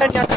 matter nothing.